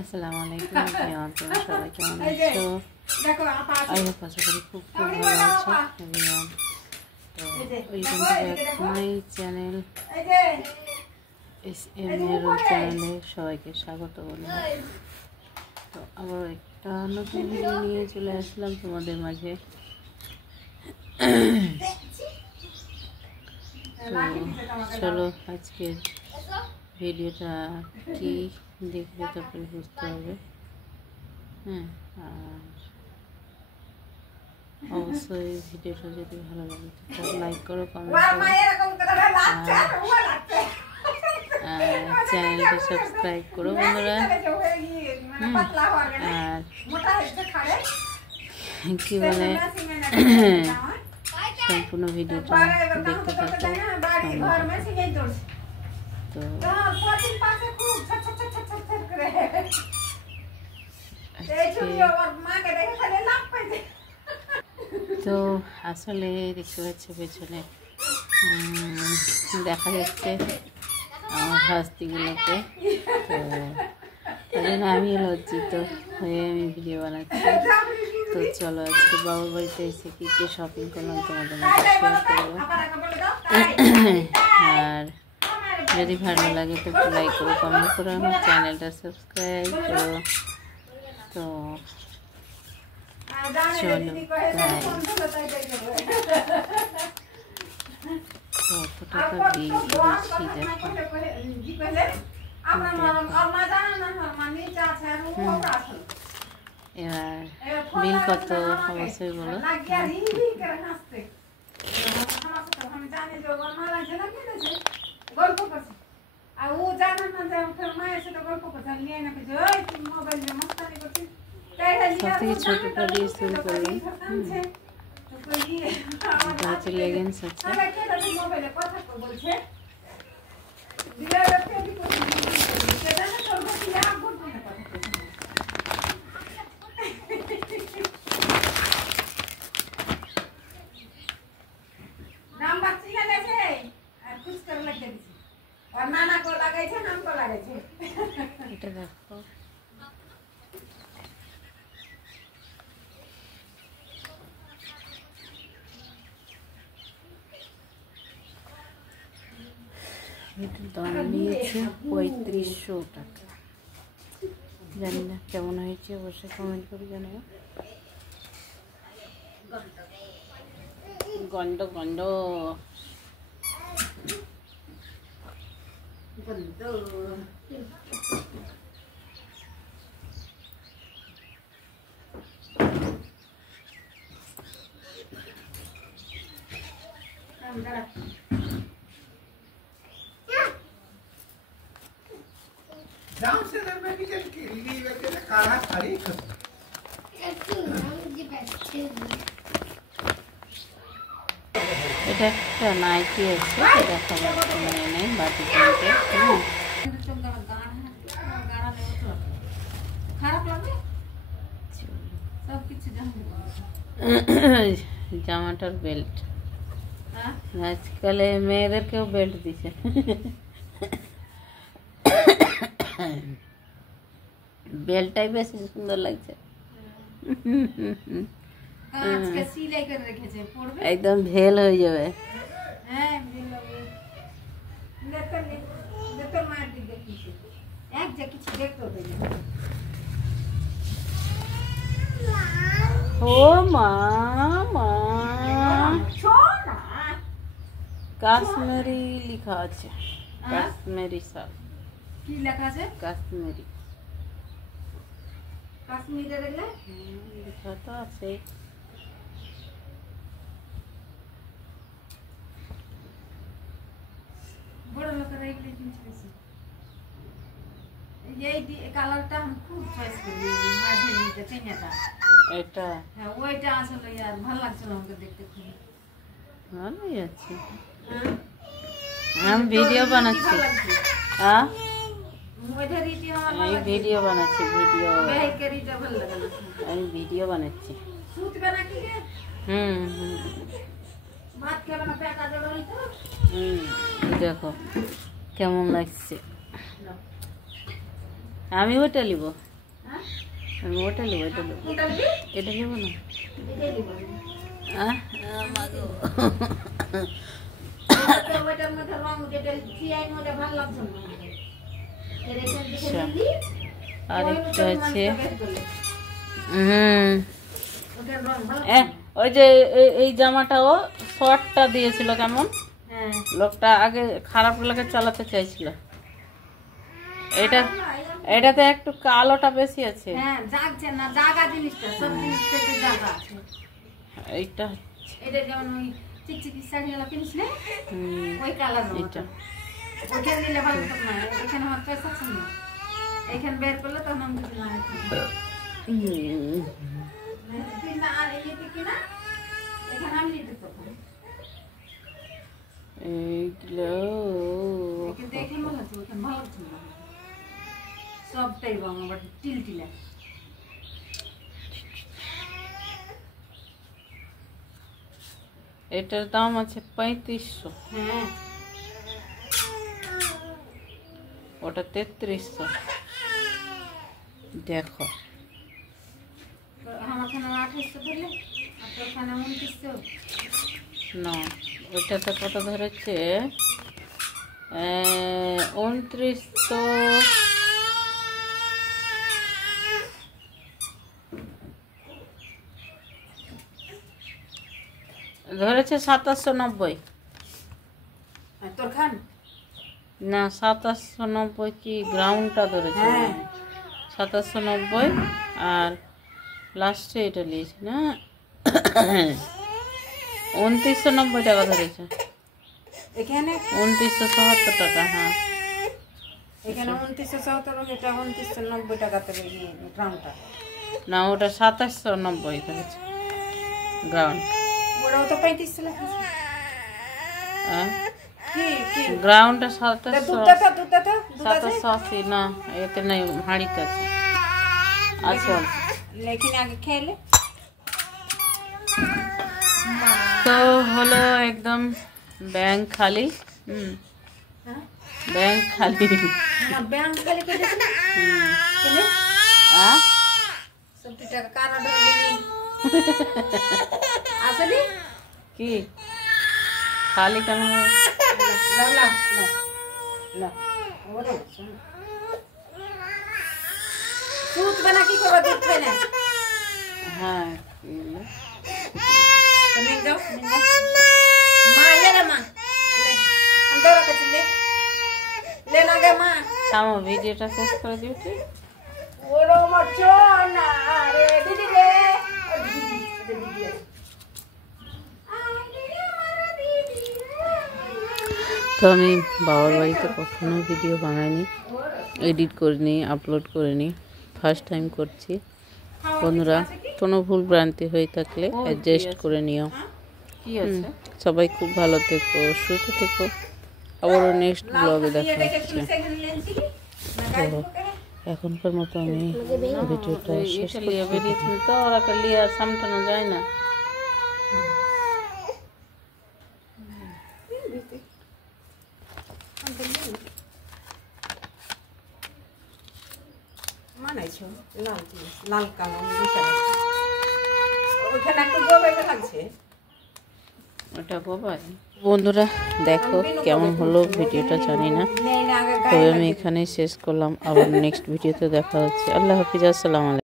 আসসালামু আলাইকুম এভরিওয়ান, তোমরা সবাই কেমন আছো? আমি আশা করি খুব ভালো আছো এভরিওয়ান। তো welcome to back my channel SM Mehrun চ্যানেলে সবাইকে স্বাগত বললাম। তো আবার একটা নতুন ভিডিও নিয়ে চলে আসলাম তোমাদের মাঝে। তো চলো আজকের ভিডিওটা কি দেখবে তারপরে বুঝতে হবে। হ্যাঁ, আর অবশ্যই ভিডিওটা যদি ভালো লাগে তাহলে লাইক করো, কমেন্ট করো, আর চ্যানেলটা সাবস্ক্রাইব করো বন্ধুরা। আর কি বলে সম্পূর্ণ ভিডিওটা দেখতে থাকো। তো আসলে দেখতে পাচ্ছি পেছনে দেখা যাচ্ছে আমার ভাস্তিগুলোকে। তো তাই জন্য আমি লজ্জিত হয়ে আমি ভিডিও বানাচ্ছি। তো চলো আজকে বাবার বাড়িতে এসে কী কী শপিং করলাম তোমাদের মধ্যে শেয়ার করবো। আর যদি ভালো লাগে তো একটু লাইক করো, কমেন্ট করো, আমার চ্যানেলটা সাবস্ক্রাইব করো। তো চলো কত টাকা বিল করেছি দেখো। এবার বিল কত অবশ্যই বলো। সব থেকে ছোটটা দিয়ে শুরু করলাম। এটা হচ্ছে লেগিংস আছে। এটা দেখো এটার দাম নিয়েছে 3500 টাকা। জানি না কেমন হয়েছে, অবশ্যই কমেন্ট করে জানাবো। গন্ড গন্ড এটা একটা নাইটি আছে, এটা খাবার মানে নেই বাটি কিনতে। জামাটার বেল্ট আজকালে মেয়েদেরকেও বেল্ট দিছে। বেল্টটাই বেশি সুন্দর লাগছে। একদম ভেল হয়ে যাবে। ও মা কাশ্মীরি লেখা আছে, কাশ্মীরি শাল। কি লেখা আছে? কাশ্মীরি। কাশ্মীরে দেখলে লেখা তো আছে। বড় লোকেরা এগুলো কিনছে। এই কালারটা আমি খুব চয়েস করি, মাঝে নিতে চেনাটা। এটা হ্যাঁ, ওইটা আসলে यार ভালো লাগছিল আমাকে দেখতে, খুব ভালোই আছে। আমি ভিডিও বানাচ্ছি। হ্যাঁ, আমি ভিডিও বানাচ্ছি। আমি ভিডিও বানাচ্ছি। দেখো কেমন লাগছে। আমি ওটা নিব। আমি ওটা নেবো, এটা নেবো, এটা নেবো না। আরেকটা হচ্ছে ওই যে এই জামাটাও শর্টটা দিয়েছিল কেমন, লোকটা আগে খারাপ লাগে চালাতে চাইছিল। এটা এটাতে একটু কালোটা বেশি আছে। এইটা এটা যেমন ওই চিকচিকি শাড়িগুলো কিনিস না ওই কালার, এটা ওটা নিলে ভালো হতো না। এখানে আমার পয়সা আছে না, এখানে বের করলে তখন আমি কিছু না কিনা আর এইটা কিনা এখানে আমি নিতে তখন এইগুলো কিন্তু এখানে ভালো আছে, ওখানে ভালো আছে না, সবটাই রং আবার টিলটিলা। এটার দাম আছে 3500। হ্যাঁ ওটা 3300। দেখো না ওইটাতে কত ধরেছে 2900, ধরেছে 2790। তোর খান না 2790 কি গ্রাউন্ডটা ধরেছে 2790 আর লাস্টে এটা নিয়েছে না 2990 টাকা ধরেছে। এখানে 2970 টাকা। হ্যাঁ এখানে 2970, এটা 2990 টাকাতে গ্রাউন্ডটা না, ওটা 2790 ধরেছে গ্রাউন্ড। ওটাও তো 3500 টাকা। হ্যাঁ গ্রাউন্ডটা 2780 না, এতে নাই, হাঁড়িতে আছে। আচ্ছা লেকিন আগে খেলে তো হলো একদম ব্যাংক খালি। ব্যাংক খালি, ব্যাংক খালি করে দিয়েছে। সবটি টাকা কারা ঢুকলি আসলে কি খালি কেন? দুধ বানা কি করবা, দুধ খাই না। হ্যাঁ ভিডিওটা শেষ করে দিও। ঠিক তো আমি বাবার বাড়িতে কখনো ভিডিও বানাইনি, এডিট করিনি, আপলোড করিনি, ফার্স্ট টাইম করছি। বন্ধুরা কোনো ভুল ভ্রান্তি হয়ে থাকলে অ্যাডজাস্ট করে নিও। সবাই খুব ভালো থেকো, সুস্থ থেকো। আবারও নেক্সট ব্লগে দেখা হচ্ছে। তো এখনকার মতো আমি ভিডিওটা শেষ বেরিয়েছি। তো ওরা লিয়ে সামটানো যায় না। লাল কালো বন্ধুরা দেখো কেমন হলো ভিডিওটা জানি না, তবে আমি এখানেই শেষ করলাম। আবার নেক্সট ভিডিওতে দেখা হচ্ছে। আল্লাহ হাফিজ, আসসালামু আলাইকুম।